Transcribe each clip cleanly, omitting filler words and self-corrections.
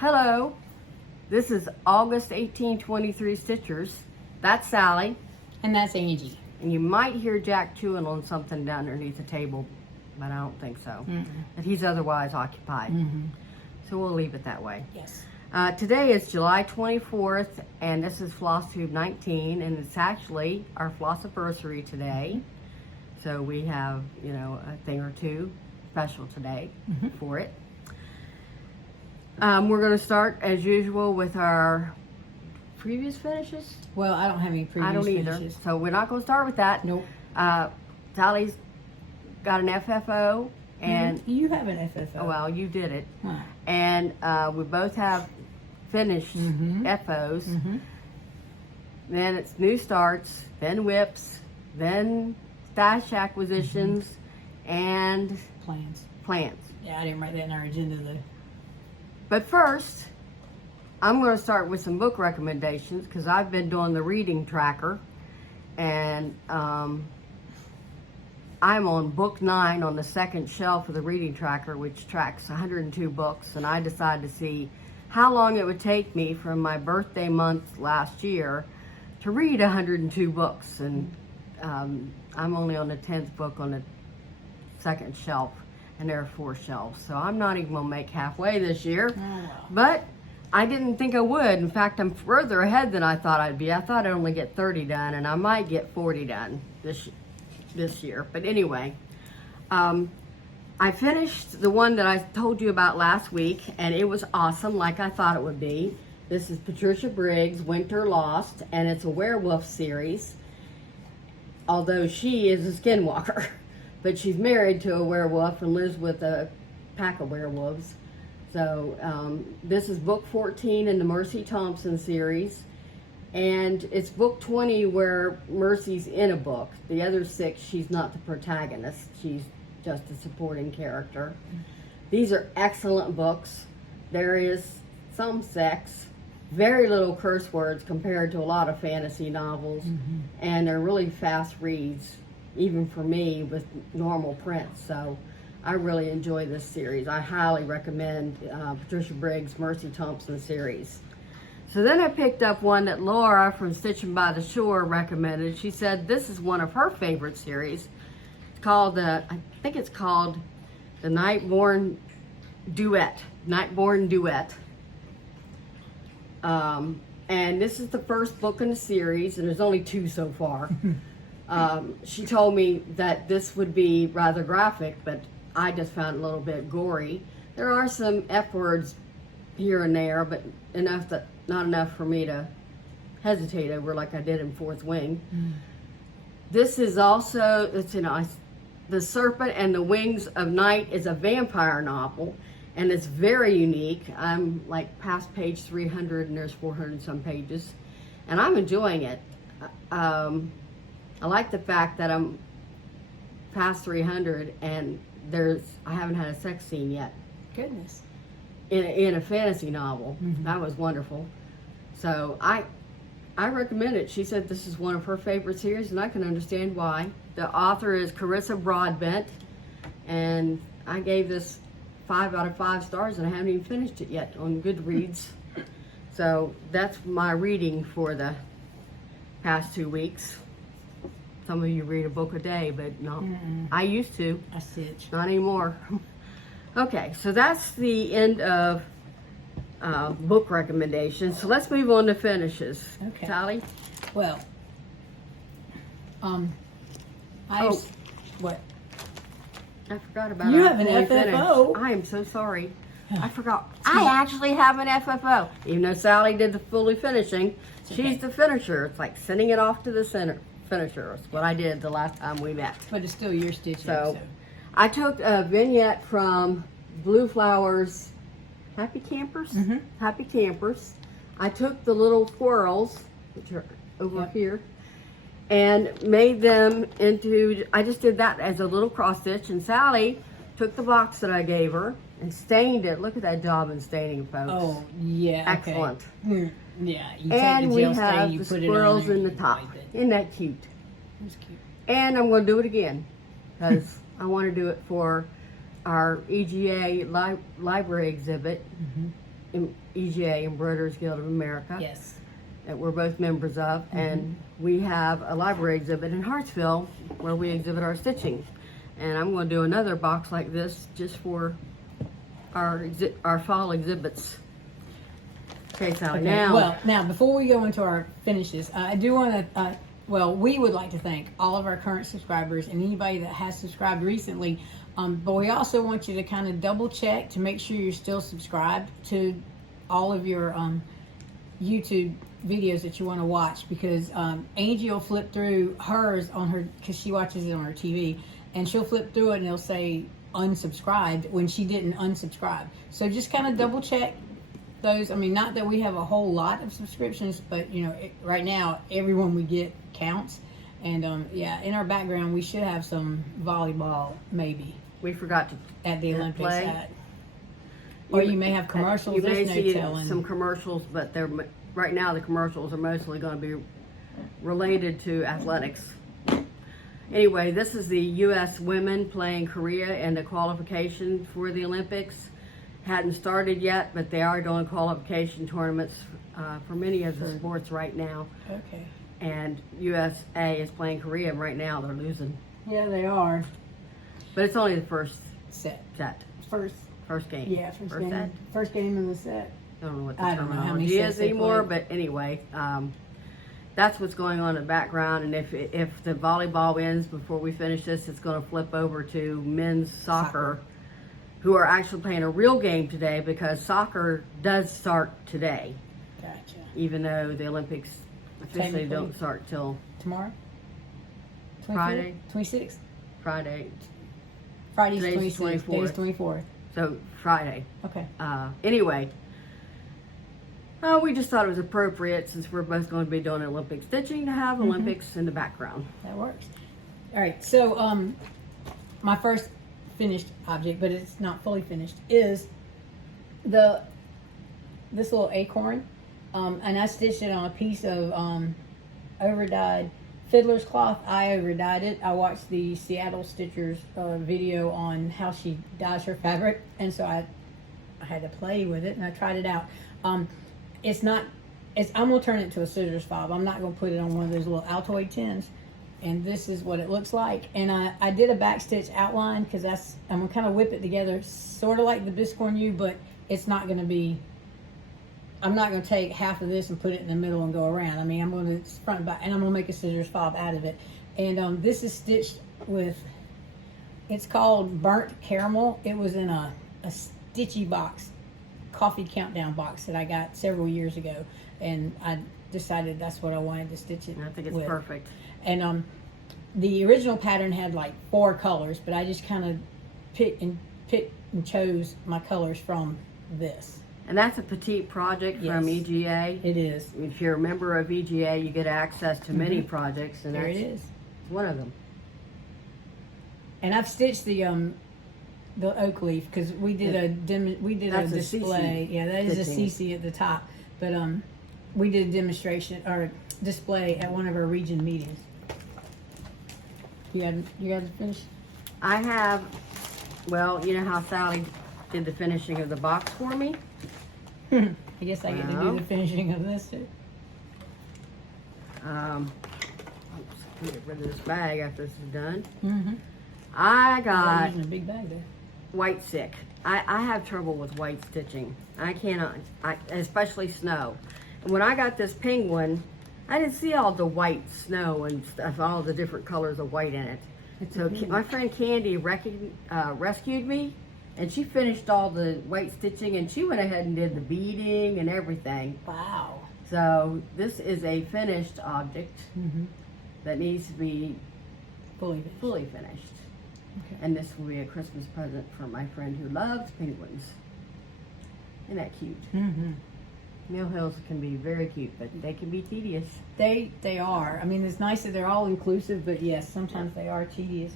Hello, this is August 1823 Stitchers. That's Sally. And that's Angie. And you might hear Jack chewing on something down underneath the table, but I don't think so. But he's otherwise occupied. So we'll leave it that way. Yes. Today is July 24th, and this is Flosstube 19, and it's actually our flossiversary today. So we have, you know, a thing or two special today for it. We're going to start, as usual, with our previous finishes. Well, I don't have any previous I don't either. finishes. So we're not going to start with that. Nope. Sally's got an FFO, and You have an FFO. well, you did it. Huh. And we both have finished FOs. Then it's new starts, then whips, then stash acquisitions, and Plans. Yeah, I didn't write that in our agenda though. But first, I'm going to start with some book recommendations because I've been doing the reading tracker, and I'm on book 9 on the second shelf of the reading tracker, which tracks 102 books, and I decided to see how long it would take me from my birthday month last year to read 102 books, and I'm only on the 10th book on the second shelf, and there are 4 shelves, so I'm not even gonna make halfway this year. But I didn't think I would. In fact, I'm further ahead than I thought I'd be. I thought I'd only get 30 done, and I might get 40 done this year. But anyway, I finished the one that I told you about last week, and it was awesome, like I thought it would be. This is Patricia Briggs' Winter Lost, and it's a werewolf series, although she is a skinwalker. But she's married to a werewolf and lives with a pack of werewolves. So this is book 14 in the Mercy Thompson series. And it's book 20 where Mercy's in a book. The other 6, she's not the protagonist. She's just a supporting character. These are excellent books. There is some sex, very little curse words compared to a lot of fantasy novels. And they're really fast reads, even for me with normal print. So I really enjoy this series. I highly recommend Patricia Briggs' Mercy Thompson series. So then I picked up one that Laura from Stitching by the Shore recommended. She said this is one of her favorite series. It's called, I think it's called The Nightborn Duet. Nightborn Duet. And this is the first book in the series, and there's only 2 so far. She told me that this would be rather graphic, but I just found it a little bit gory. There are some F words here and there, but not enough for me to hesitate over like I did in Fourth Wing. This is also, The Serpent and the Wings of Night is a vampire novel, and it's very unique. I'm like past page 300, and there's 400 some pages, and I'm enjoying it. I like the fact that I'm past 300 and I haven't had a sex scene yet. Goodness. In a fantasy novel. That was wonderful. So I recommend it. She said this is one of her favorite series, and I can understand why. The author is Carissa Broadbent, and I gave this 5 out of 5 stars, and I haven't even finished it yet on Goodreads. So that's my reading for the past 2 weeks. Some of you read a book a day, but no, I used to. I stitch. Not anymore. Okay, so that's the end of book recommendations. So let's move on to finishes. Okay. Sally? Well, what? I forgot about You it. have an When we finished. FFO. I am so sorry. I forgot. I actually have an FFO. Even though Sally did the fully finishing, she's the finisher. It's like sending it off to the finisher. It's what I did the last time we met. But it's still your stitching. So I took a vignette from Blue Flowers Happy Campers. Happy Campers. I took the little squirrels, which are over here, and made them into, I just did that as a little cross stitch, and Sally took the box that I gave her and stained it. Look at that job in staining, folks. Oh, yeah. Excellent. Okay. Yeah, you And take the we gel have stain, you the put squirrels it on in there, the you top. wipe it. Isn't that cute? That's cute. And I'm going to do it again because I want to do it for our EGA library exhibit. EGA, Embroiderers Guild of America, Yes. that we're both members of, and we have a library exhibit in Hartsville where we exhibit our stitching. And I'm going to do another box like this just for our fall exhibits. Okay, Sally. Okay, Now, well, now before we go into our finishes, I do want to, well, we would like to thank all of our current subscribers and anybody that has subscribed recently. But we also want you to kind of double check to make sure you're still subscribed to all of your YouTube videos that you want to watch, because Angie will flip through hers on her, because she watches it on her TV, and she'll flip through it and it'll say unsubscribed when she didn't unsubscribe. So just kind of double check those. I mean, not that we have a whole lot of subscriptions, but you know, right now everyone we get counts. And yeah, in our background we should have some volleyball, maybe we forgot to at the Olympics. play. Or you may have commercials. You may there's see no telling. some commercials, but they're right now the commercials are mostly going to be related to athletics. Anyway, this is the U.S. women playing Korea in the qualification for the Olympics. Hadn't started yet, but they are doing qualification tournaments for many of the sports right now. Okay. And USA is playing Korea right now. They're losing, Yeah, they are. but it's only the first Set. first game. Yeah, first game. set. First game of the set. I don't know what the I don't know how many terminology sets is they anymore, play. but anyway, that's what's going on in the background. And if the volleyball ends before we finish this, it's going to flip over to men's soccer, who are actually playing a real game today, because soccer does start today, Gotcha. even though the Olympics officially Technically. don't start till Tomorrow? Friday. 26th? Friday. Friday's Today's 26th. 24th. Today's 24th. So Friday. Okay. Anyway, we just thought it was appropriate, since we're both going to be doing Olympic stitching, to have Olympics in the background. That works. All right. So, my first finished object, but it's not fully finished, is this little acorn. And I stitched it on a piece of overdyed fiddler's cloth. I overdyed it. I watched the Seattle Stitcher's video on how she dyes her fabric, and so I had to play with it and I tried it out. I'm gonna turn it into a scissors fob. I'm not gonna put it on one of those little Altoid tins. And this is what it looks like. And I did a back stitch outline, because I'm gonna kind of whip it together, sort of like the Biscorn U, but it's not gonna be. I'm not going to take half of this and put it in the middle and go around. I mean, I'm going to front and back, and I'm going to make a scissors fob out of it. And this is stitched with, it's called Burnt Caramel. It was in a Stitchy box, coffee countdown box that I got several years ago. And I decided that's what I wanted to stitch it And I think it's with. perfect. And the original pattern had like 4 colors, but I just kind of picked and chose my colors from this. And that's a petite project from Yes. EGA. It is. If you're a member of EGA, you get access to many projects, and There that's it is. one of them. And I've stitched the oak leaf, because we did That's a a display. Yeah, that is a stitching. CC at the top. But we did a demonstration or display at one of our region meetings. You got to finish? I have, well, you know how Sally did the finishing of the box for me? I guess I get to Well. do the finishing of this too. Oops, get rid of this bag after this is done. Mm-hmm. I I'm got using a big bag there. white sick. I have trouble with white stitching. I cannot, especially snow. And when I got this penguin, I didn't see all the white snow and stuff, all the different colors of white in it. So my friend Candy rescued me, and she finished all the white stitching, and she went ahead and did the beading and everything. Wow. So this is a finished object Mm-hmm. that needs to be Fully finished. fully finished. Okay. And this will be a Christmas present for my friend who loves penguins. Isn't that cute? Mm-hmm. Mill hills can be very cute, but they can be tedious. They are. I mean, it's nice that they're all inclusive, but yes, sometimes they are tedious.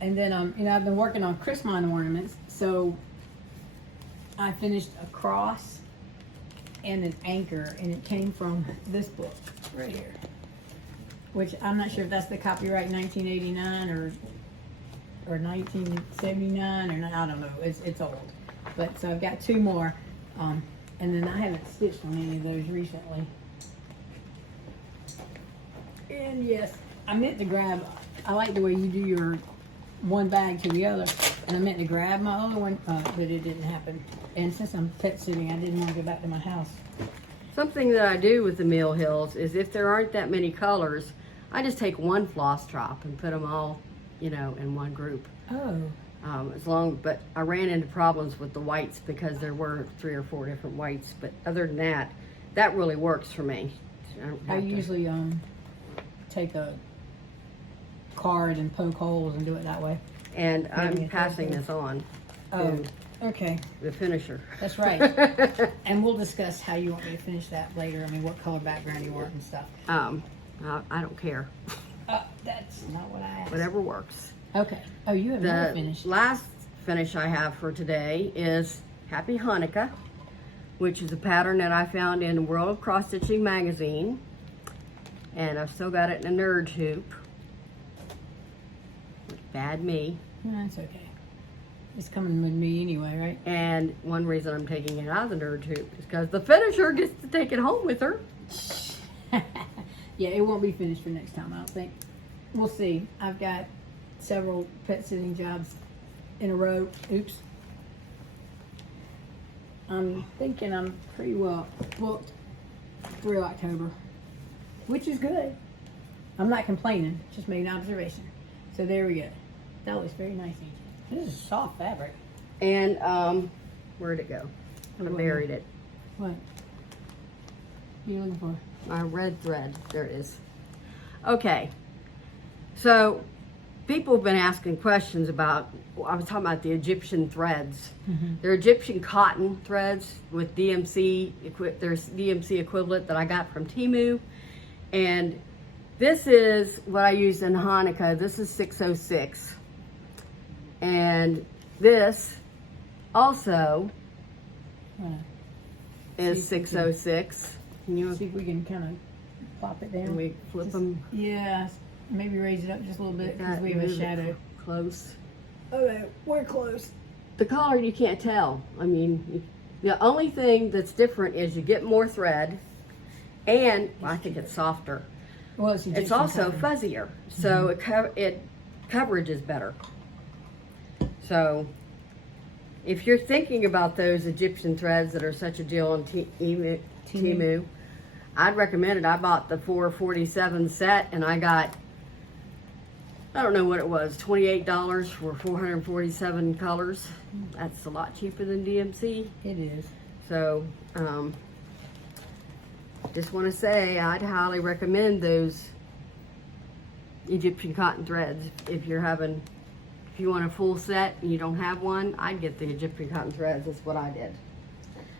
And then, I've been working on Christmas ornaments, so I finished a cross and an anchor, and it came from this book right here, which I'm not sure if that's the copyright 1989 or 1979 or not. I don't know. It's old, but so I've got 2 more. And then I haven't stitched on any of those recently. And yes, I meant to grab, I like the way you do your one bag to the other. And I meant to grab my other one, but it didn't happen. And since I'm pet sitting, I didn't want to go back to my house. Something that I do with the Mill Hills is if there aren't that many colors, I just take one floss drop and put them all, you know, in one group. Oh. But I ran into problems with the whites because there were 3 or 4 different whites. But other than that, that really works for me. I usually take a card and poke holes and do it that way. And I'm passing this on Oh, to okay. the finisher. That's right. And we'll discuss how you want me to finish that later. I mean, what color background you want and stuff. I don't care. That's not what I asked. Whatever works. Okay. Oh, you have not finished. The last finish I have for today is Happy Hanukkah, which is a pattern that I found in World of Cross Stitching magazine. And I've still got it in a nerd hoop. Bad me. That's okay. It's coming with me anyway, right? And one reason I'm taking it out of the nerd hoop is because the finisher gets to take it home with her. Yeah, it won't be finished for next time, I don't think. We'll see. I've got several pet sitting jobs in a row. Oops. I'm thinking I'm pretty well booked through October, which is good. I'm not complaining, just made an observation. So there we go. That looks very nice. This is soft fabric. And where'd it go? I buried it. What? What are you looking for? My red thread. There it is. Okay. So people have been asking questions about, I was talking about the Egyptian threads. They're Egyptian cotton threads with DMC, there's DMC equivalent that I got from Temu. And this is what I used in Hanukkah. This is 606. And this also is 606. Can you See if we can kind of plop it down. Can we flip them? Yeah, maybe raise it up just a little bit because we have a shadow. Close. Okay, we're close. The color you can't tell. I mean, the only thing that's different is you get more thread, and well, I think it's softer. Well, it's also fuzzier, so it coverage is better. So if you're thinking about those Egyptian threads that are such a deal on Temu, I'd recommend it. I bought the 447 set and I got, I don't know what it was, $28 for 447 colors. That's a lot cheaper than DMC. It is. So just want to say I'd highly recommend those Egyptian cotton threads. If you want a full set and you don't have one, I'd get the Egyptian cotton threads. That's what I did.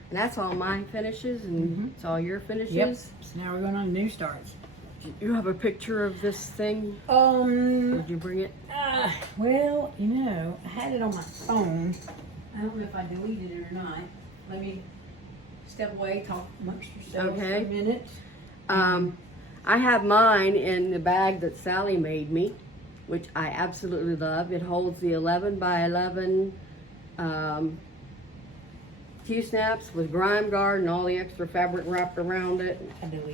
And that's all my finishes, and it's all your finishes. Yep. So now we're going on new starts. Do you have a picture of this thing? Did you bring it? Well, you know, I had it on my phone. I don't know if I deleted it or not. Let me step away, talk amongst yourselves for a minute. I have mine in the bag that Sally made me, which I absolutely love. It holds the 11 by 11 Q-snaps with grime guard and all the extra fabric wrapped around it,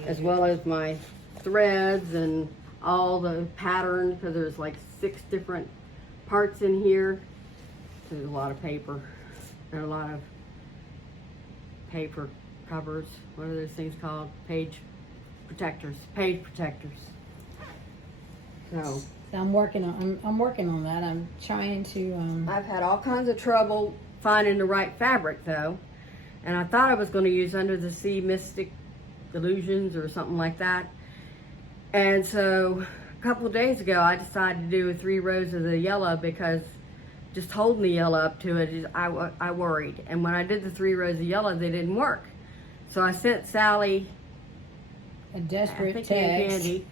as well as my threads and all the patterns, because there's like 6 different parts in here. There's a lot of paper and a lot of paper covers. What are those things called? Page protectors. So I'm working on that. I'm trying to. I've had all kinds of trouble finding the right fabric though, and I thought I was going to use Under the Sea Mystic Illusions or something like that. And so a couple of days ago, I decided to do 3 rows of the yellow because just holding the yellow up to it, I worried. And when I did the 3 rows of yellow, they didn't work. So I sent Sally a desperate text. Andy,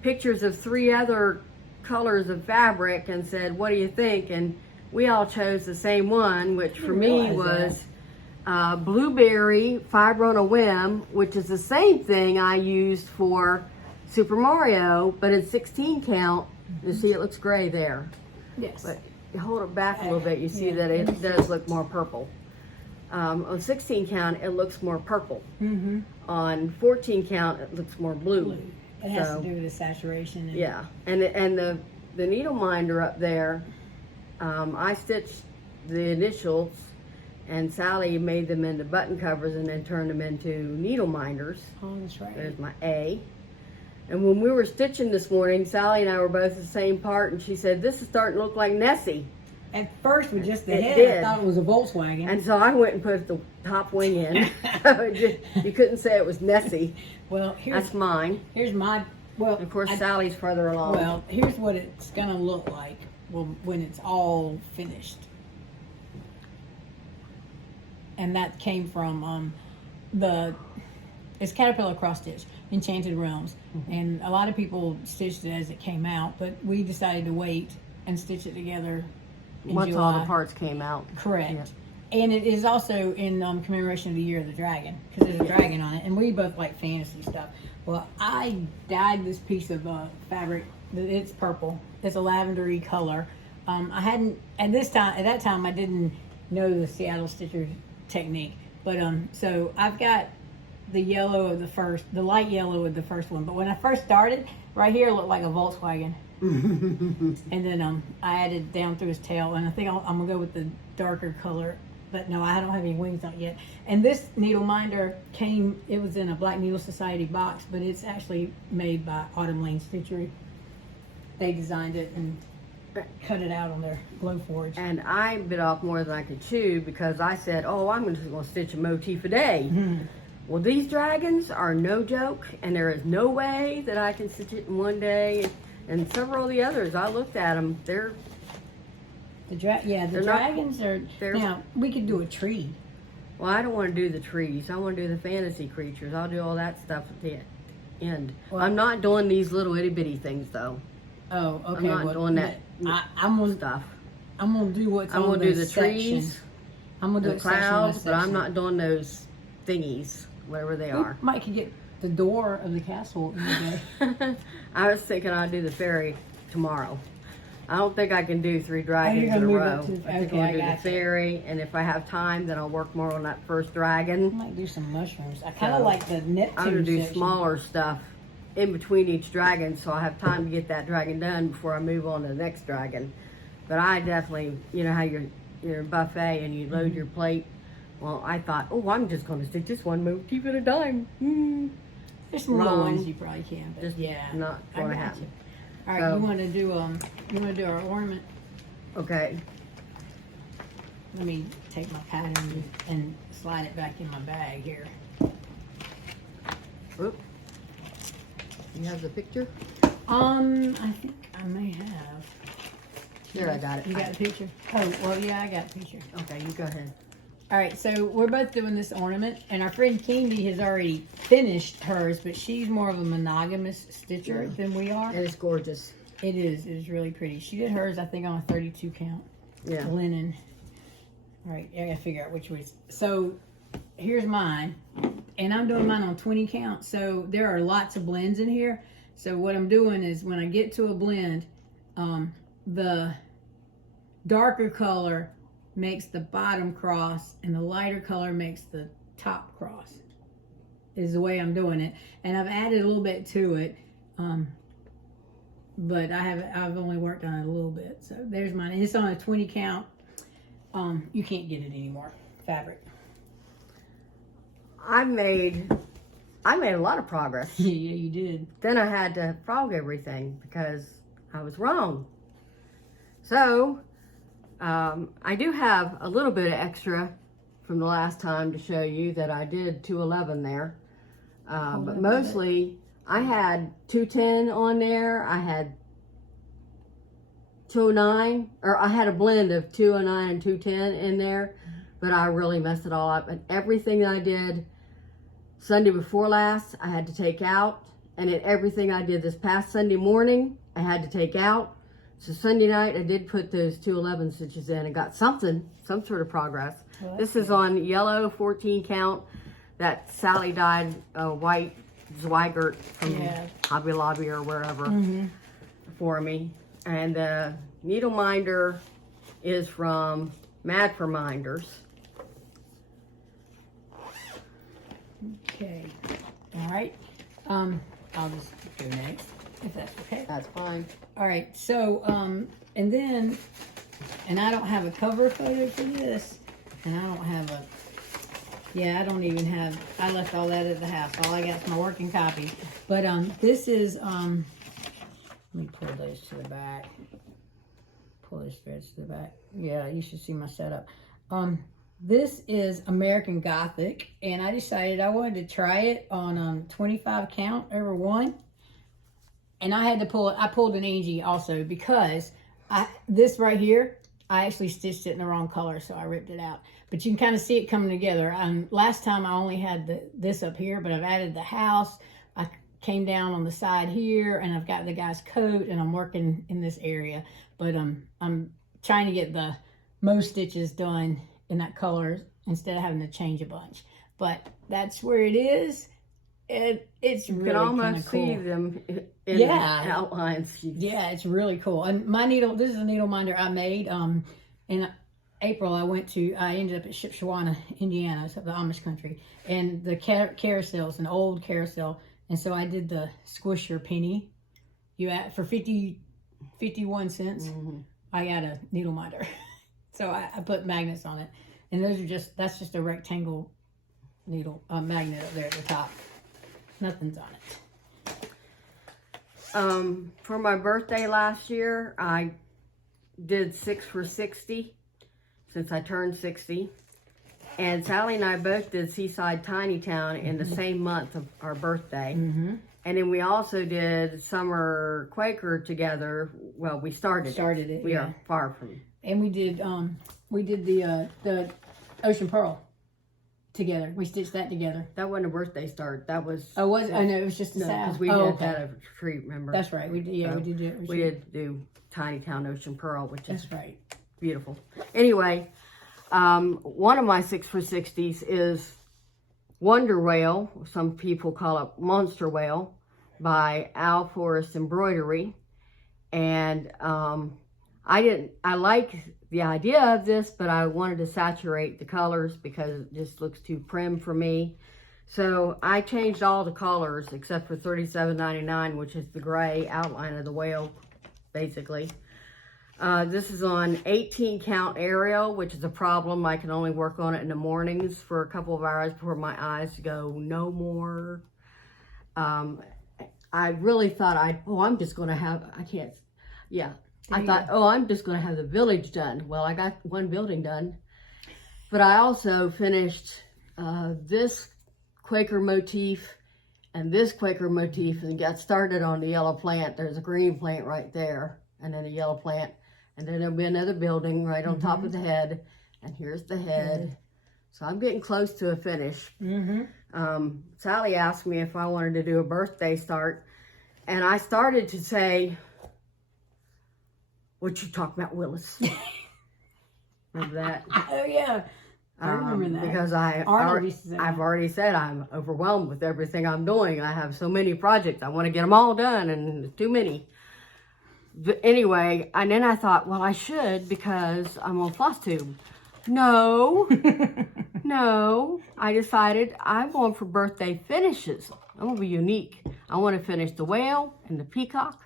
pictures of 3 other colors of fabric and said, what do you think? And we all chose the same one, which for me was blueberry fiber on a whim, which is the same thing I used for Super Mario, but in 16 count. You see it looks gray there. Yes. But you hold it back a little bit, you see that it does look more purple. On 16 count, it looks more purple. Mm-hmm. On 14 count, it looks more blue. It has to do with the saturation. Yeah, and the needle minder up there, I stitched the initials, and Sally made them into button covers and then turned them into needle minders. Oh, that's right. There's my A. And when we were stitching this morning, Sally and I were both the same part, and she said, "This is starting to look like Nessie." At first, with just the It head, did. I thought it was a Volkswagen. And so I went and put the top wing in. You couldn't say it was Nessie. Well, That's mine. here's my, well, Of course, Sally's further along. well, here's what it's gonna look like when it's all finished. And that came from it's Caterpillar Cross Stitch, Enchanted Realms. Mm-hmm. And a lot of people stitched it as it came out, but we decided to wait and stitch it together in Once July. all the parts came out. Correct. And it is also in commemoration of the Year of the Dragon, because there's a dragon on it, and we both like fantasy stuff. Well, I dyed this piece of fabric. It's purple. It's a lavendery color. I hadn't at that time I didn't know the Seattle Stitcher technique, but so I've got the yellow of the light yellow of the first one. But when I first started, right here it looked like a Volkswagen. And then I added down through his tail, and I think I'm gonna go with the darker color. But no, I don't have any wings on it yet. And this needle minder it was in a Black Needle Society box, but it's actually made by Autumn Lane Stitchery. They designed it and cut it out on their Glowforge. And I bit off more than I could chew because I said, "Oh, I'm just going to stitch a motif a day." Mm-hmm. Well, these dragons are no joke, and there is no way that I can stitch it in one day. And several of the others, I looked at them. They're The dragons are. Now we could do a tree. well. I don't want to do the trees. I want to do the fantasy creatures. I'll do all that stuff at the end. Well, I'm not doing these little itty bitty things though. Oh, okay. I'm not doing that I'm gonna stuff. I'm gonna do what's I'm on gonna do the section. trees, I'm gonna do the a section by clouds, but I'm section. not doing those thingies, whatever they We are. might could get the door of the castle in the day. I was thinking I'd do the fairy tomorrow. I don't think I can do 3 dragons gonna in a move it row. to- I think okay, I'll I do the got you. fairy, and if I have time, then I'll work more on that first I dragon. might do some mushrooms. I kind of So, like the Neptune I'm gonna do section. smaller stuff in between each dragon, so I have time to get that dragon done before I move on to the next dragon. But I definitely, you know how you're a buffet and you load your plate. Well, I thought, oh, I'm just gonna stick this one motif at a time. There's some little Wrong. ones you probably can, but Just yeah, not I gonna got happen. you. All right, So- you want to do our ornament? Okay. Let me take my pattern and slide it back in my bag here. Oop. You have the picture? I think I may have. Here, I got it. You got the picture? Oh, well, yeah, I got the picture. Okay, you go ahead. All right, so we're both doing this ornament, and our friend Kendi has already finished hers, but she's more of a monogamous stitcher than we are. And it's gorgeous. It is really pretty. She did hers, I think, on a 32 count. Yeah. Linen. All right, I gotta figure out which way. So here's mine, and I'm doing mine on 20 count. So there are lots of blends in here. So what I'm doing is when I get to a blend, the darker color makes the bottom cross, and the lighter color makes the top cross. Is the way I'm doing it, and I've added a little bit to it. But I've only worked on it a little bit. So there's mine. And it's on a 20 count. You can't get it anymore. Fabric. I made a lot of progress. Yeah, you did. Then I had to frog everything because I was wrong. So, I do have a little bit of extra from the last time to show you that I did 211 there. But mostly I had 210 on there. I had 209, or I had a blend of 209 and 210 in there, but I really messed it all up. And everything that I did Sunday before last, I had to take out. And then everything I did this past Sunday morning, I had to take out. So Sunday night, I did put those 211 stitches in and got some sort of progress. Well, This is on yellow 14 count that Sally dyed white Zweigert from Hobby Lobby or wherever for me. And the needle minder is from Mad for Minders. Okay. All right. I'll just go next, if that's okay. That's fine. All right. So, and then, and I don't have a cover photo for this, and I don't have a, yeah, I don't even have, I left all that at the house. All I got is my working copy. But, this is, let me pull those to the back. Pull this threads to the back. Yeah, you should see my setup. This is American Gothic, and I decided I wanted to try it on 25 count over 1. And I had to pull it. I pulled an Angie also because this right here, I actually stitched it in the wrong color, so I ripped it out. But you can kind of see it coming together. Last time I only had this up here, but I've added the house. I came down on the side here, and I've got the guy's coat, and I'm working in this area. But I'm trying to get the most stitches done in that color instead of having to change a bunch. But that's where it is. It's really kind of cool. You can almost see them in the outlines. Yeah, it's really cool. And my needle, this is a needle minder I made. In April, I ended up at Shipshewana, Indiana, it's up the Amish country. And the carousel is an old carousel. And so I did the squisher penny. For 51 cents, I got a needle minder. So I put magnets on it. And that's just a rectangle needle magnet up there at the top. Nothing's on it. For my birthday last year, I did 6 for 60 since I turned 60. And Sally and I both did Seaside Tiny Town in the same month of our birthday. And then we also did Summer Quaker together. Well, we started it. We are far from. And we did the Ocean Pearl together. We stitched that together. That wasn't a birthday start. That was. Oh, was it? Oh, no, it was just a salve. Because we did that at a retreat, remember? That's right. We did. Yeah, we did it. We did do Tiny Town Ocean Pearl, which is right. Beautiful. Anyway, one of my 6 for 60s is Wonder Whale. Some people call it Monster Whale by Forest Embroidery, and I like the idea of this, but I wanted to saturate the colors because it just looks too prim for me. So I changed all the colors except for $37.99, which is the gray outline of the whale, basically. This is on 18 count Arial, which is a problem. I can only work on it in the mornings for a couple of hours before my eyes go no more. I really thought I'm just going to have, I thought, I'm just going to have the village done. Well, I got one building done. But I also finished this Quaker motif and this Quaker motif and got started on the yellow plant. There's a green plant right there and then a yellow plant. And then there'll be another building right on top of the head. And here's the head. So I'm getting close to a finish. Sally asked me if I wanted to do a birthday start. And I started to say, what you talking about, Willis? Remember that? Oh, yeah. I remember that. Because I've already said I'm overwhelmed with everything I'm doing. I have so many projects. I want to get them all done, and too many. But anyway, and then I thought, well, I should because I'm on Flosstube. No. No. I decided I'm going for birthday finishes. I'm going to be unique. I want to finish the whale and the peacock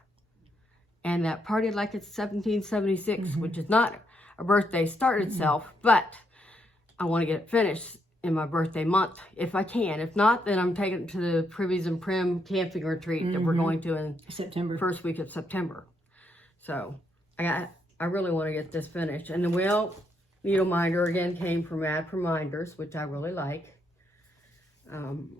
and that Party Like It's 1776, which is not a birthday start itself, but I want to get it finished in my birthday month if I can. If not, then I'm taking it to the Privies and Prims camping retreat that we're going to in September, first week of September. So I really want to get this finished. And the whale needle minder again came from Mad for Minders, which I really like.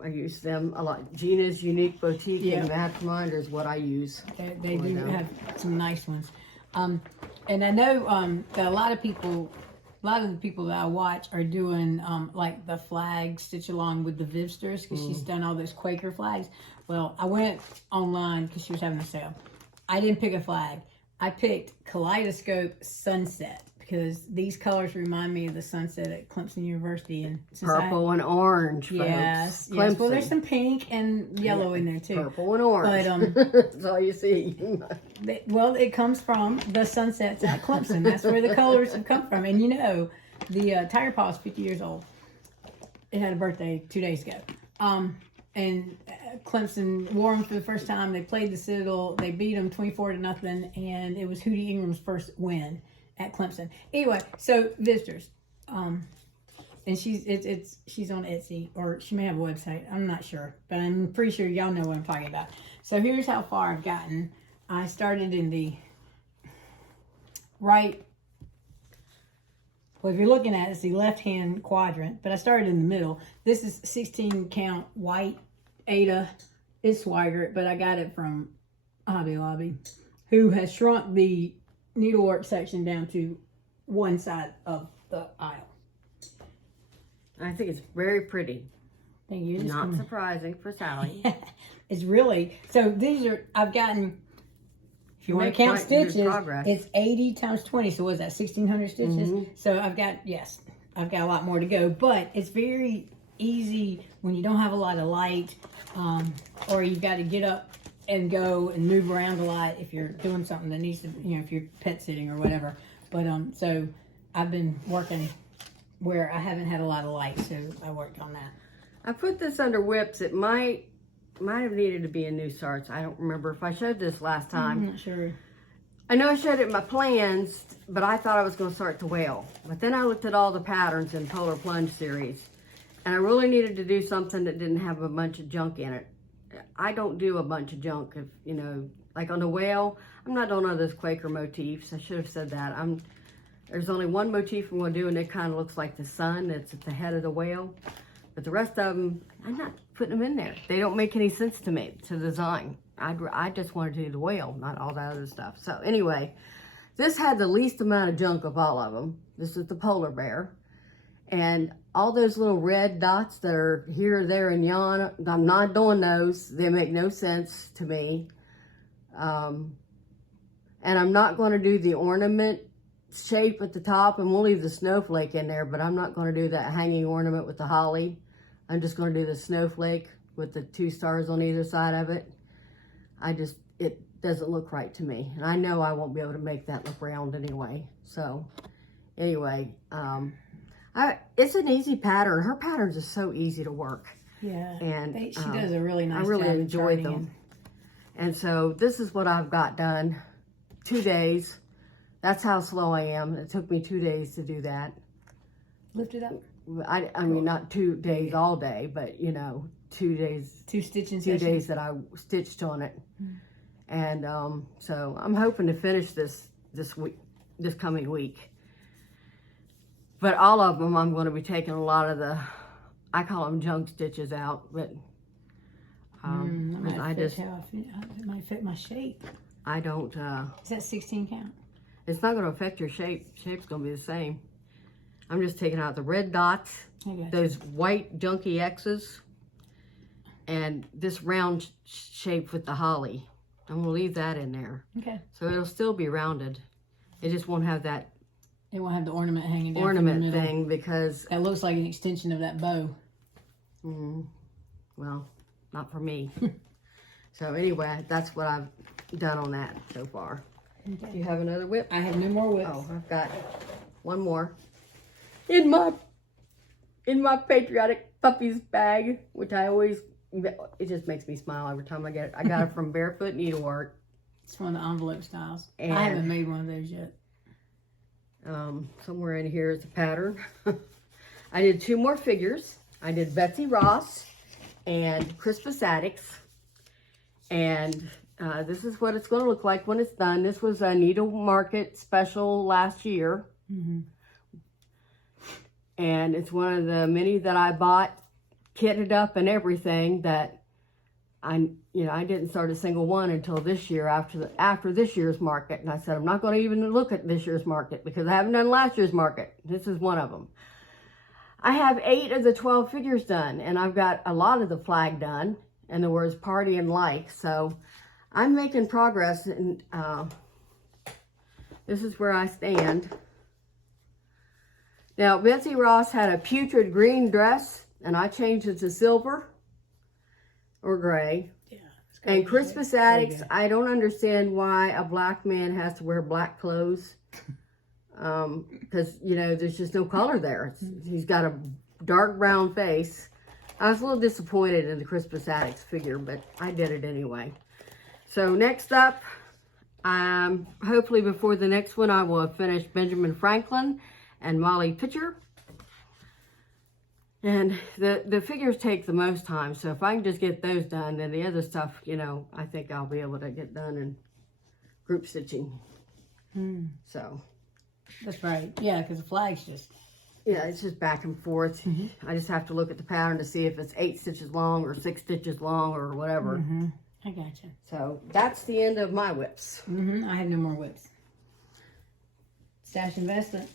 I use them a lot. Gina's Unique Boutique and Mad for Minders is what I use. They do have some nice ones. And I know that a lot of the people that I watch are doing like the flag stitch along with the Vivsters because she's done all those Quaker flags. Well, I went online because she was having a sale. I didn't pick a flag. I picked Kaleidoscope Sunset because these colors remind me of the sunset at Clemson University. And purple and orange, folks. Yes. Well, there's some pink and yellow in there too. Purple and orange. But that's all you see. Well, it comes from the sunsets at Clemson. That's where the colors have come from. And you know, the Tiger Paw is 50 years old. It had a birthday 2 days ago. And Clemson wore them for the first time. They played the Citadel. They beat them 24-0, and it was Hootie Ingram's first win at Clemson. Anyway, so Vivsters, and she's on Etsy, or she may have a website. I'm not sure, but I'm pretty sure y'all know what I'm talking about. So here's how far I've gotten. I started in the right. Well, if you're looking at it, it's the left-hand quadrant, but I started in the middle. This is 16 count white Ada. It's Swigert, but I got it from Hobby Lobby, who has shrunk the needlework section down to one side of the aisle. I think it's very pretty. Thank you. Not surprising for Sally. It's really, so these are, I've gotten, if you want to count stitches, it's 80 times 20. So what is that, 1,600 stitches? So I've got a lot more to go, but it's very easy when you don't have a lot of light, or you've got to get up and go and move around a lot if you're doing something that needs to, if you're pet sitting or whatever. But so I've been working where I haven't had a lot of light, so I worked on that. I put this under whips. It might have needed to be a new starts. I don't remember if I showed this last time. I'm not sure. I know I showed it in my plans, but I thought I was going to start the whale. But then I looked at all the patterns in Polar Plunge series, and I really needed to do something that didn't have a bunch of junk in it. I don't do a bunch of junk. If like on the whale, I'm not doing all those Quaker motifs. I should have said that. There's only one motif I'm going to do, and it kind of looks like the sun that's at the head of the whale. But the rest of them, I'm not putting them in there. They don't make any sense to me to design. I just wanted to do the whale, not all that other stuff. So anyway, this had the least amount of junk of all of them. This is the polar bear. And all those little red dots that are here, there, and yon, I'm not doing those. They make no sense to me. And I'm not going to do the ornament shape at the top, and we'll leave the snowflake in there, but I'm not going to do that hanging ornament with the holly. I'm just going to do the snowflake with the 2 stars on either side of it. It doesn't look right to me, and I know I won't be able to make that look round anyway. So anyway, it's an easy pattern. Her patterns are so easy to work. Yeah, and she does a really nice job. I really enjoyed them. And so this is what I've got done. 2 days. That's how slow I am. It took me 2 days to do that. Lift it up. I mean, not 2 days all day, but 2 days. 2 stitching 2 days that I stitched on it. And so I'm hoping to finish this coming week. But all of them, I'm going to be taking a lot of the, I call them junk stitches out, but it might fit my shape. I don't. Is that 16 count? It's not going to affect your shape. Shape's going to be the same. I'm just taking out the red dots, those white junky X's, and this round shape with the holly. I'm going to leave that in there. Okay. So it'll still be rounded. It just won't have that. It won't have the ornament hanging down ornament from the middle thing, because that looks like an extension of that bow. Well, not for me. So anyway, that's what I've done on that so far. Okay. Do you have another whip? I have no more whips. Oh, I've got one more in my patriotic puppies bag, which I always, it just makes me smile every time I get it. I got it from Barefoot Needlearts. It's one of the envelope styles. And I haven't made one of those yet. Somewhere in here is a pattern. I did 2 more figures. I did Betsy Ross and Crispus Attucks, and this is what it's going to look like when it's done. This was a Needle Market special last year. And it's one of the many that I bought, kitted up and everything, that I didn't start a single one until this year, after this year's market. And I said, I'm not going to even look at this year's market because I haven't done last year's market. This is one of them. I have 8 of the 12 figures done, and I've got a lot of the flag done, and the words party and like. So I'm making progress, and this is where I stand. Now, Betsy Ross had a putrid green dress, and I changed it to silver or gray. Yeah. And Crispus Attucks, I don't understand why a black man has to wear black clothes. Because, there's just no color there. He's got a dark brown face. I was a little disappointed in the Christmas Addicts figure, but I did it anyway. So next up, hopefully before the next one, I will have finished Benjamin Franklin and Molly Pitcher. And the figures take the most time, so if I can just get those done, then the other stuff, you know, I think I'll be able to get done in group stitching. So. That's right. Yeah, because the flag's just... Yeah, it's just back and forth. I just have to look at the pattern to see if it's 8 stitches long or 6 stitches long or whatever. I gotcha. So that's the end of my whips. I have no more whips. Stash investment,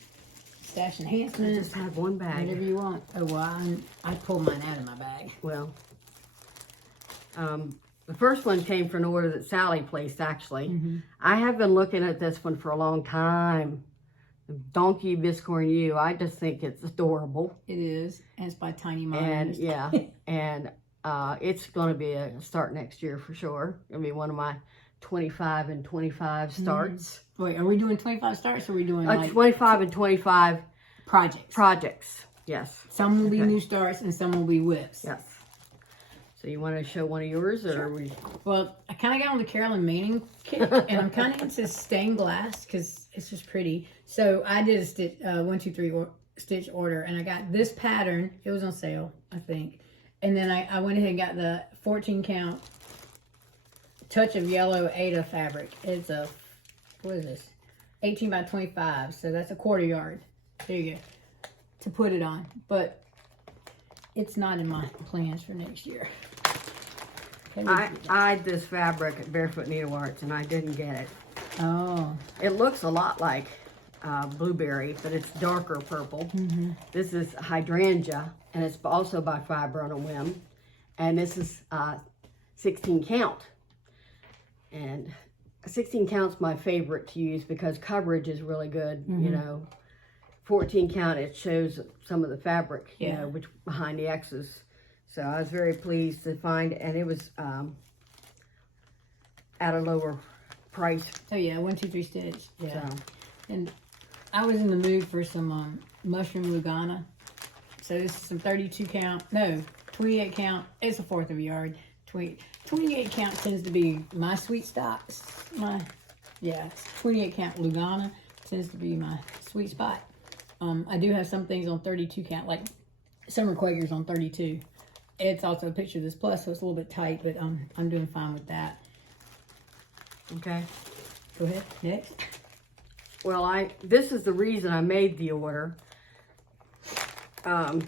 stash I enhancement. just have one bag. Whatever you want. Oh, well, I pulled mine out of my bag. Well, the first one came from an order that Sally placed, actually. I have been looking at this one for a long time. The Donkey Biscorn U. I just think it's adorable. It is. And it's by Tiny And Modernist. yeah, and it's going to be a start next year for sure. It'll be one of my 25 and 25 starts. Wait, are we doing 25 starts or are we doing like 25 and 25 projects? Yes. Some will be new starts and some will be whips. Yes. So you want to show one of yours, or are we? Well, I kind of got on the Carolyn Manning kick, and I'm kind of into stained glass because it's just pretty. So I did a stitch, 1, 2, 3 stitch order, and I got this pattern. It was on sale, I think. And then I went ahead and got the 14 count touch of yellow Ada fabric. It's a, what is this? 18 by 25. So that's a 1/4 yard. There you go. To put it on, but it's not in my plans for next year. I eyed this fabric at Barefoot Needlearts and I didn't get it. Oh. It looks a lot like blueberry, but it's darker purple. This is hydrangea, and it's also by Fiber on a Whim. And this is 16 count. And 16 count's my favorite to use because coverage is really good, you know. 14 count, it shows some of the fabric, you know, which behind the X's. So I was very pleased to find, and it was at a lower price. Oh yeah, 1, 2, 3 stitch. Yeah. So. And I was in the mood for some mushroom Lugana. So this is some 32 count, no, 28 count. It's a 1/4 of a yard. 28 count tends to be my sweet spot. 28 count Lugana tends to be my sweet spot. I do have some things on 32 count, like Summer Quakers on 32. It's also a picture of this plus, so it's a little bit tight, but I'm doing fine with that. Okay. Go ahead, next. Well, this is the reason I made the order. I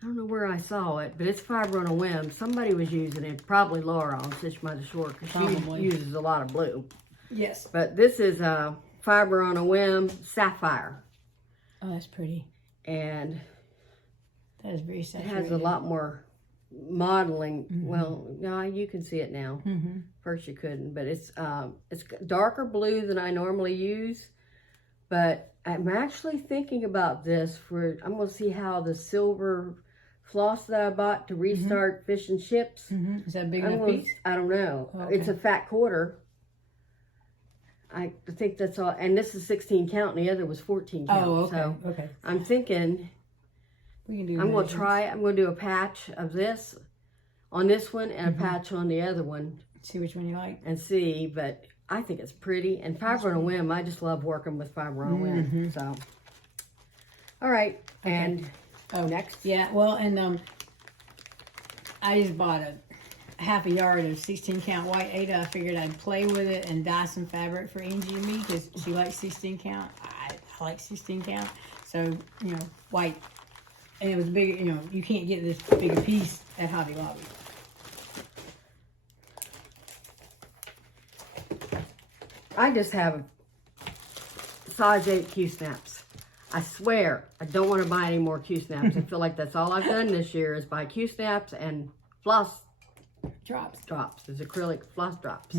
don't know where I saw it, but it's Fiber on a Whim. Somebody was using it, probably Laura on Stitch by the Shore, because she uses a lot of blue. Yes. But this is Fiber on a Whim Sapphire. Oh, that's pretty. And that is very saturated. it has a lot more modeling. Well, no, you can see it now. First you couldn't, but it's darker blue than I normally use. But I'm actually thinking about this I'm going to see how the silver floss that I bought to restart fish and chips. Is that a big enough piece? I don't know. Oh, okay. It's a fat 1/4. I think that's all. And this is 16 count and the other was 14 count. Oh, okay. So Okay. I'm thinking We can do I'm going to try it. I'm going to do a patch of this on this one and a patch on the other one. See which one you like. And see, but I think it's pretty. And Fiber on a Whim, I just love working with Fiber on a Whim. So, all right. Okay. And next. Yeah, well, and I just bought a half a yard of 16 count white Ada. I figured I'd play with it and dye some fabric for Angie and me because she likes 16 count. I like 16 count. So, you know, white. And it was big, you know, you can't get this big a piece at Hobby Lobby. I just have size 8 Q-snaps. I swear, I don't want to buy any more Q-snaps. I feel like that's all I've done this year is buy Q-snaps and floss drops. There's acrylic floss drops.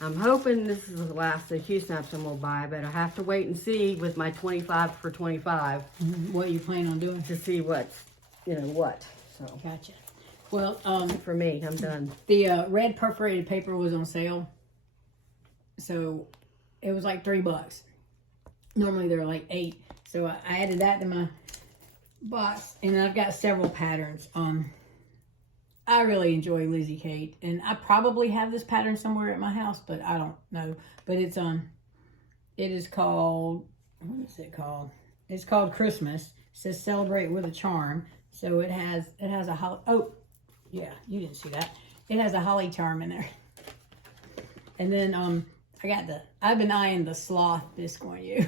I'm hoping this is the last of the Q-snaps I'm going to buy, but I have to wait and see with my 25 for 25. What you plan on doing? To see what's, you know, what. So. Gotcha. Well, for me, I'm done. The red perforated paper was on sale. So it was like $3. Normally they're like $8. So I added that to box, and I've got several patterns. I really enjoy Lizzie Kate, and I probably have this pattern somewhere at my house, but I don't know. But it's it is called, what is it called? It's called Christmas. It says celebrate with a charm. So it has a holly. Oh, yeah, you didn't see that. It has a holly charm in there. And then I've been eyeing the sloth disc on you,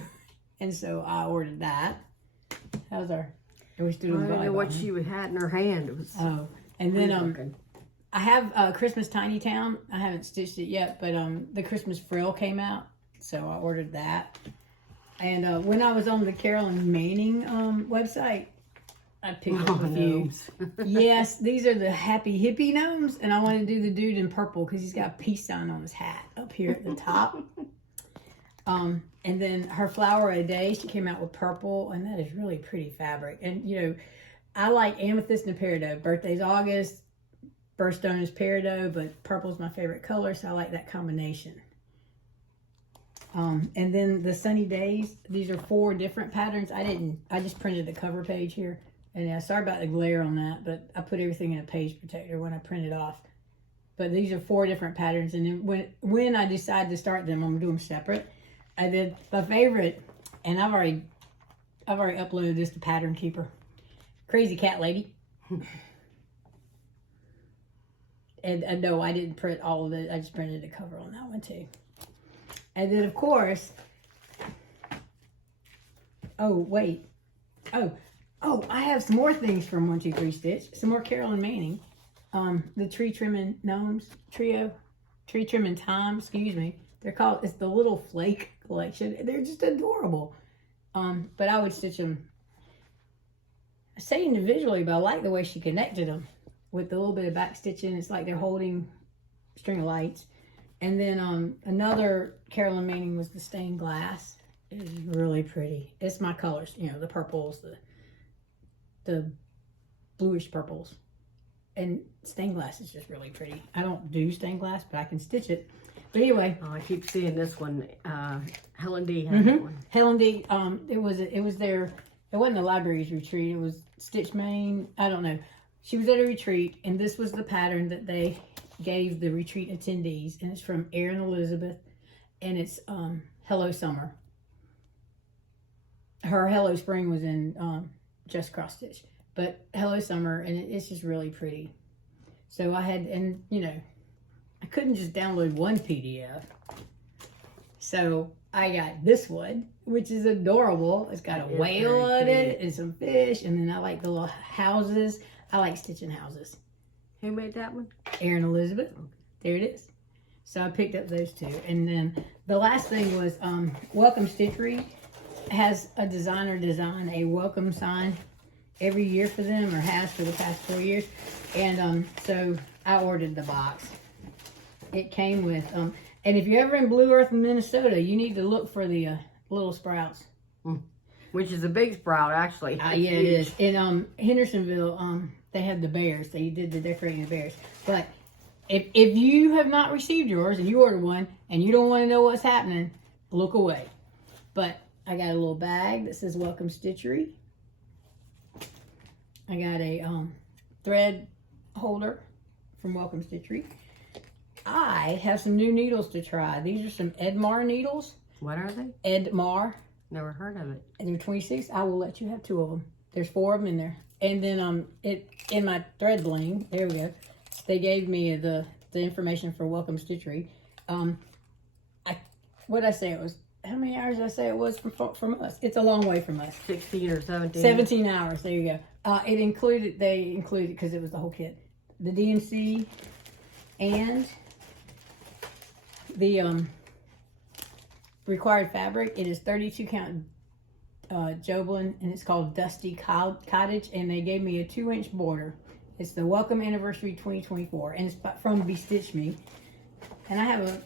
and so I ordered that. How's our? Are we still doing I don't know volleyball? what she had in her hand. It was. Oh, and then I have Christmas Tiny Town. I haven't stitched it yet, but the Christmas Frill came out, so I ordered that. And when I was on the Carolyn Manning website, I picked up a few. Yes, these are the Happy Hippie gnomes, and I want to do the dude in purple because he's got a peace sign on his hat up here at the top. And then her Flower a Day, she came out with purple, and that is really pretty fabric. And you know, I like amethyst and peridot. Birthday's August, birthstone is peridot, but purple is my favorite color, so I like that combination. And then the Sunny Days, these are 4 different patterns. I just printed the cover page here. And yeah, sorry about the glare on that, but I put everything in a page protector when I printed off. But these are 4 different patterns, and then when I decide to start them, I'm gonna do them separate. I did my favorite, and I've already uploaded this to Pattern Keeper. Crazy Cat Lady. And no, I didn't print all of it. I just printed the cover on that one too. And then of course, oh wait, oh, I have some more things from 1 2 3 Stitch. Some more Carolyn Manning. The Tree Trimming Gnomes Trio, Tree Trimming Time, excuse me. They're called, it's the Little Flake collection. They're just adorable. But I would stitch them, I say individually, but I like the way she connected them with a little bit of back stitching. It's like they're holding string of lights. And then another Carolyn Manning was the Stained Glass. It is really pretty. It's my colors, you know, the purples, the bluish purples. And stained glass is just really pretty. I don't do stained glass, but I can stitch it. But anyway. Oh, I keep seeing this one. Helen D had that one. Helen D, it was their, it wasn't a library's retreat. It was Stitch Maine. I don't know. She was at a retreat, and this was the pattern that they gave the retreat attendees. And it's from Erin Elizabeth, and it's Hello Summer. Her Hello Spring was in Just Cross Stitch. But Hello Summer, and it's just really pretty. So I had, and you know, I couldn't just download one PDF. So I got this one, which is adorable. It's got a whale on it and some fish. And then I like the little houses. I like stitching houses. Who made that one? Erin Elizabeth. There it is. So I picked up those 2. And then the last thing was Welcome Stitchery has a designer design a welcome sign every year for them, or has for the past 4 years. And so I ordered the box. It came with, and if you're ever in Blue Earth, Minnesota, you need to look for the little sprouts. Which is a big sprout, actually. Yeah, it is. In Hendersonville, they had the bears. They did the decorating of bears. But if you have not received yours and you ordered one and you don't want to know what's happening, look away. But I got a little bag that says Welcome Stitchery. I got a thread holder from Welcome Stitchery. I have some new needles to try. These are some Edmar needles. What are they? Edmar. Never heard of it. And they're 26. I will let you have 2 of them. There's 4 of them in there. And then in my thread bling, there we go. They gave me the information for Welcome Stitchery. What did I say it was? How many hours did I say it was from us? It's a long way from us. 16 or 17. 17 hours. There you go. They included, because it was the whole kit, the DMC and the required fabric. It is 32 count Joblin, and it's called Dusty Cottage, and they gave me a 2-inch border. It's the Welcome Anniversary 2024, and it's from Bestitch Me. And I have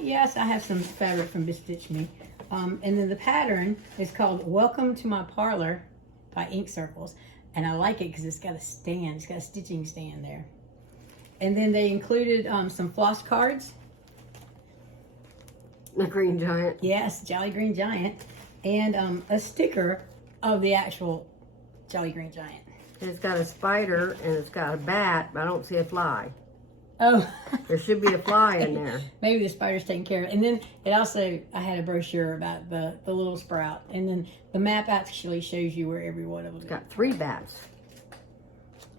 yes, I have some fabric from Bestitch Me. And then the pattern is called Welcome to My Parlor by Ink Circles. And I like it because it's got a stand. It's got a stitching stand there. And then they included some floss cards. The Green Giant. Yes, Jolly Green Giant. And a sticker of the actual Jolly Green Giant. And it's got a spider and it's got a bat, but I don't see a fly. Oh. There should be a fly in there. Maybe the spider's taking care of it. And then it also, I had a brochure about the little sprout. And then the map actually shows you where every one of them is. It's got 3 bats.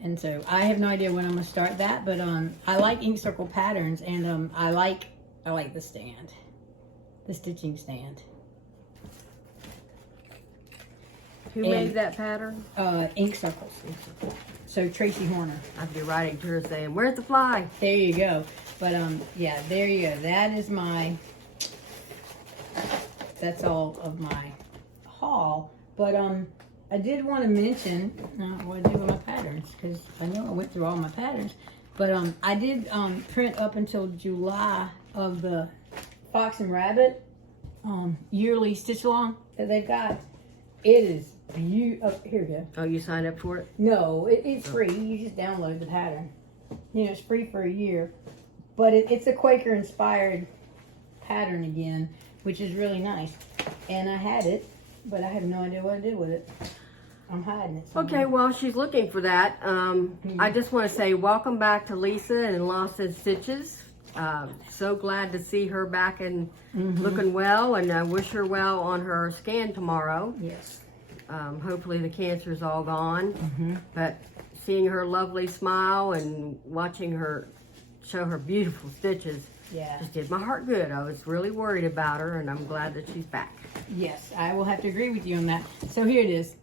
And so I have no idea when I'm going to start that. But I like ink circle patterns. And I like the stand. The stitching stand. Who made that pattern? Ink circles. So Tracy Horner. I'd be writing to her saying, "Where's the fly?" There you go. But yeah, there you go. That is that's all of my haul. But I did want to mention what I did with my patterns, because I know I went through all my patterns. But I did print up until July of the Fox and Rabbit yearly stitch along that they've got. It is beautiful. Oh, here we go. Oh, you signed up for it? No, it's free. You just download the pattern. You know, it's free for a year. But it's a Quaker inspired pattern again, which is really nice. And I had it, but I have no idea what I did with it. I'm hiding it somewhere. Okay, well, she's looking for that. I just want to say welcome back to Lisa and Lost in Stitches. So glad to see her back and looking well, and I wish her well on her scan tomorrow. Yes. Hopefully the cancer's all gone. But seeing her lovely smile and watching her show her beautiful stitches just did my heart good. I was really worried about her, and I'm glad that she's back. Yes, I will have to agree with you on that. So here it is.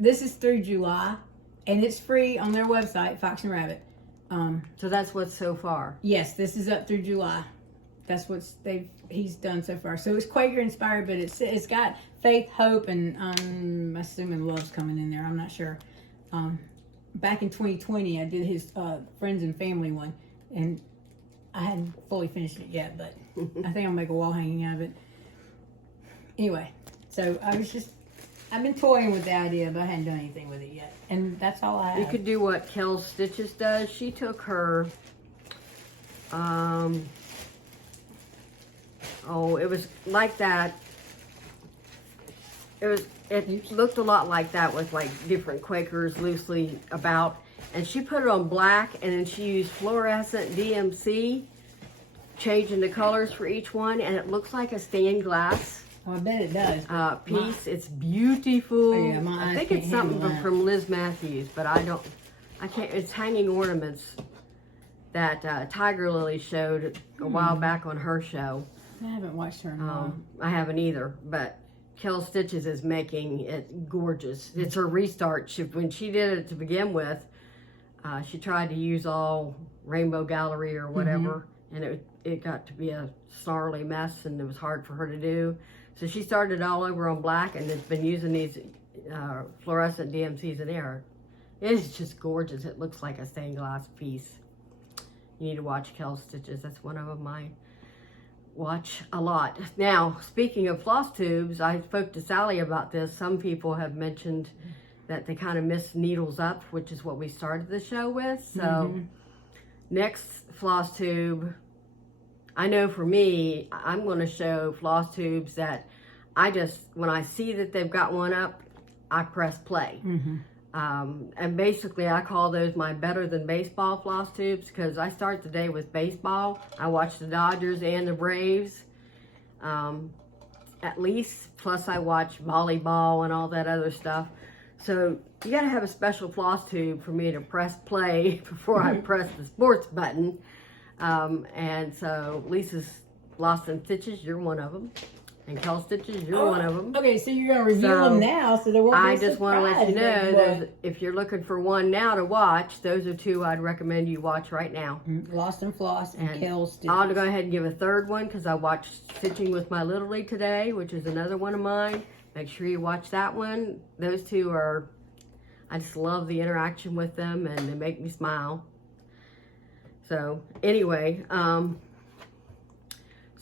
This is through July, and it's free on their website, Fox and Rabbit. So that's what's so far. Yes, this is up through July. That's what he's done so far. So it's Quaker inspired, but it's got faith, hope, and I'm assuming love's coming in there. I'm not sure. Back in 2020, I did his friends and family one, and I hadn't fully finished it yet, but I think I'll make a wall hanging out of it. Anyway, so I've been toying with the idea, but I hadn't done anything with it yet. And that's all I have. You could do what Kel's Stitches does. She took her, it was like that. It looked a lot like that with like different Quakers loosely about. And she put it on black, and then she used fluorescent DMC, changing the colors for each one, and it looks like a stained glass. Oh, I bet it does. Piece. It's beautiful. Oh, yeah, I think it's something from Liz Matthews, but I can't. It's hanging ornaments that Tiger Lily showed a while back on her show. I haven't watched her in a while. I haven't either, but Kel Stitches is making it gorgeous. It's her restart. When she did it to begin with, she tried to use all Rainbow Gallery or whatever, and it got to be a snarly mess, and it was hard for her to do. So she started all over on black, and has been using these fluorescent DMCs in there. It is just gorgeous. It looks like a stained glass piece. You need to watch Kel Stitches. That's one of them I watch a lot. Now, speaking of floss tubes, I spoke to Sally about this. Some people have mentioned that they kind of miss needles up, which is what we started the show with. So next floss tube, I know for me, I'm going to show floss tubes that when I see that they've got one up, I press play. And basically I call those my better than baseball floss tubes, because I start the day with baseball. I watch the Dodgers and the Braves, at least, plus I watch volleyball and all that other stuff. So you got to have a special floss tube for me to press play before I press the sports button. And so Lisa's Lost in Stitches, you're one of them. And Kel Stitches, you're one of them. Okay, so you're going to review them now, so there won't be I just want to let you know that if you're looking for one now to watch, those are two I'd recommend you watch right now. Lost and Floss and Kel Stitches. I'll go ahead and give a third one, because I watched Stitching with My Little League today, which is another one of mine. Make sure you watch that one. Those two I just love the interaction with them, and they make me smile. So anyway, so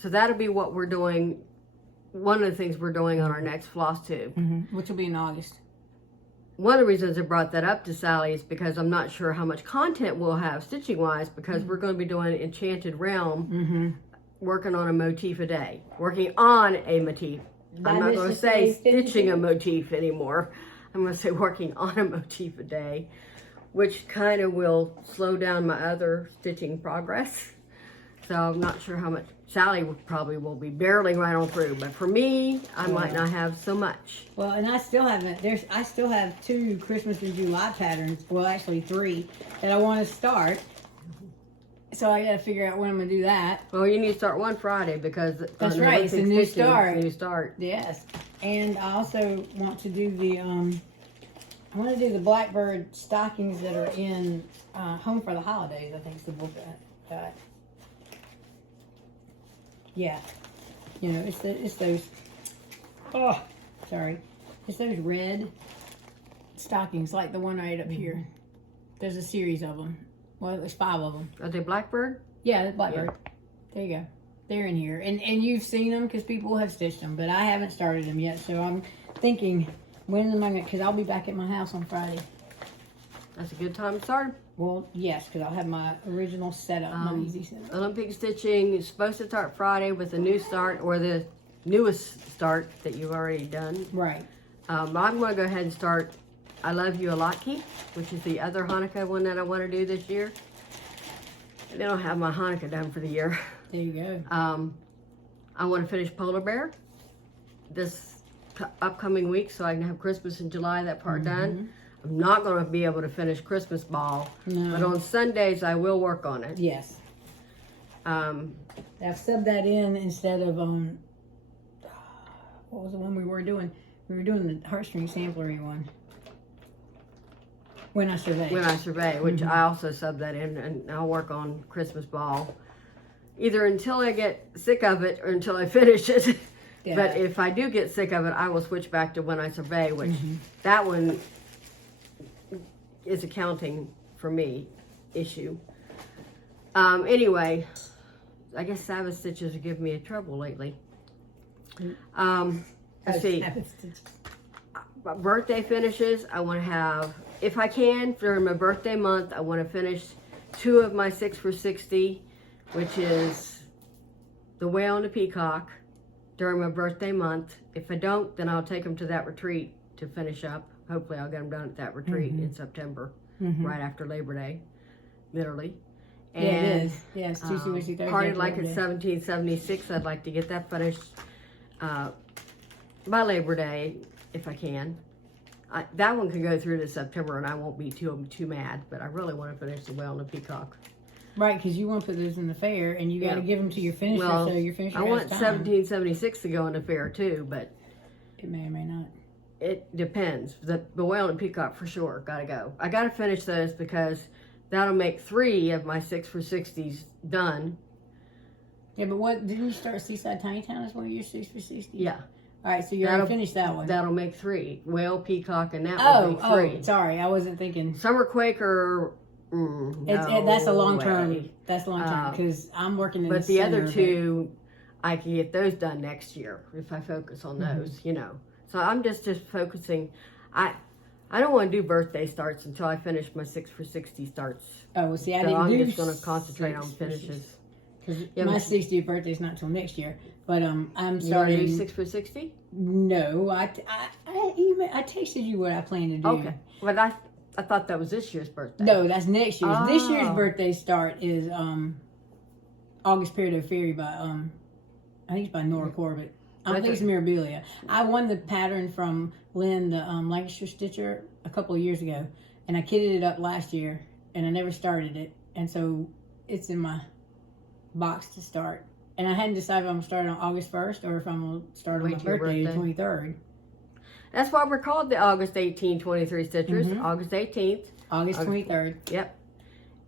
that'll be what we're doing. One of the things we're doing on our next floss tube. Which will be in August. One of the reasons I brought that up to Sally is because I'm not sure how much content we'll have stitching wise, because we're going to be doing Enchanted Realm, working on a motif a day. Working on a motif. I'm not going to say stitching a motif anymore. I'm going to say working on a motif a day, which kind of will slow down my other stitching progress. So I'm not sure how much. Sally probably will be barreling right on through, but for me, I might not have so much. Well, and I still haven't. I still have 2 Christmas in July patterns. Well, actually 3 that I want to start. So I got to figure out when I'm gonna do that. Well, you need to start one Friday because that's right. It's a new start. It's a new start. Yes, and I also want to do the I want to do the Blackbird stockings that are in Home for the Holidays. I think it's the book that. Yeah, you know, it's those. Oh, sorry, it's those red stockings like the one right up here. There's a series of them. Well, there's 5 of them. Are they Blackbird? Yeah, that's Blackbird. Yeah. There you go. They're in here. And you've seen them because people have stitched them, but I haven't started them yet. So I'm thinking, when am I going to, because I'll be back at my house on Friday. That's a good time to start. Well, yes, because I'll have my original setup, my easy setup. Olympic stitching is supposed to start Friday with a new start, or the newest start that you've already done. Right. I'm going to go ahead and start I Love You a Lotki, which is the other Hanukkah one that I want to do this year. I don't have my Hanukkah done for the year. There you go. I want to finish Polar Bear this upcoming week so I can have Christmas in July, that part done. I'm not going to be able to finish Christmas Ball, but on Sundays I will work on it. Yes. I've subbed that in instead of, what was the one we were doing? We were doing the Heartstring Sampery one. When I Survey, which I also sub that in, and I'll work on Christmas Ball. Either until I get sick of it or until I finish it. Yeah. But if I do get sick of it, I will switch back to When I Survey, which that one is a counting for me issue. Anyway, I guess Sabbath stitches are giving me a trouble lately. Let's see. Birthday finishes, I want to have, if I can, during my birthday month, I want to finish 2 of my 6 for 60, which is the Whale and the Peacock, during my birthday month. If I don't, then I'll take them to that retreat to finish up. Hopefully I'll get them done at that retreat in September, right after Labor Day, literally. And, yeah, it is. Yeah, it's Tuesday, Wednesday, Thursday. Party Like It's 1776, I'd like to get that finished by Labor Day, if I can. That one can go through to September and I won't be too mad, but I really want to finish the Whale and the Peacock. Right, because you want to put those in the fair and you got to give them to your finisher, so your finisher I want has time. 1776 to go in the fair too, but it may or may not. It depends. The Whale and Peacock for sure got to go. I got to finish those because that'll make 3 of my 6 for 60s done. Yeah, but what, didn't you start Seaside Tiny Town as one of your 6 for 60s? Yeah. All right, so you already finished that one. That'll make 3. Whale, Peacock, and that will make 3. Oh, sorry, I wasn't thinking. Summer Quaker, that's a long term. That's long term because I'm working in but the other 2, I can get those done next year if I focus on those, you know. So I'm just focusing. I don't want to do birthday starts until I finish my 6 for 60 starts. Oh, well, see, I so didn't I'm do just going to concentrate on finishes. Because my 60th birthday is not until next year. But I'm starting. You want to do 6 for 60? No, I texted you what I plan to do. Okay. Well, I thought that was this year's birthday. No, that's next year's. Oh. This year's birthday start is August Peridot Fairy by I think it's by Nora Corbett. I think it's Mirabilia. I won the pattern from Lynn, the Lancashire Stitcher, a couple of years ago, and I kitted it up last year, and I never started it, and so it's in my box to start. And I hadn't decided if I'm going to start on August 1st or if I'm going to start on my birthday, the 23rd. That's why we're called the August 1823 Stitchers. August 18th. August 23rd. Yep.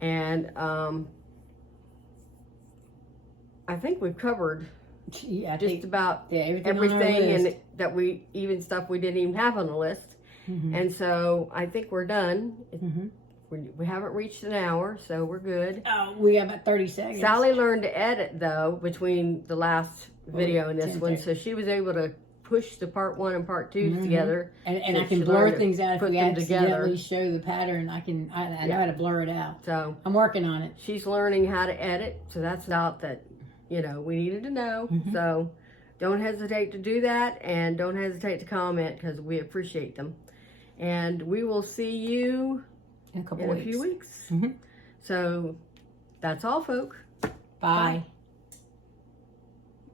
And I think we've covered just about everything, and that even stuff we didn't even have on the list. And so I think we're done. We haven't reached an hour, so we're good. Oh, we got about 30 seconds. Sally learned to edit, though, between the last video and this one, so she was able to push the part 1 and part 2 together. And I can blur things out if we accidentally show the pattern. I know how to blur it out. So I'm working on it. She's learning how to edit, so that's out that, you know, we needed to know. So don't hesitate to do that, and don't hesitate to comment because we appreciate them. And we will see you in a in a few weeks. Mm-hmm. So that's all, folk. Bye.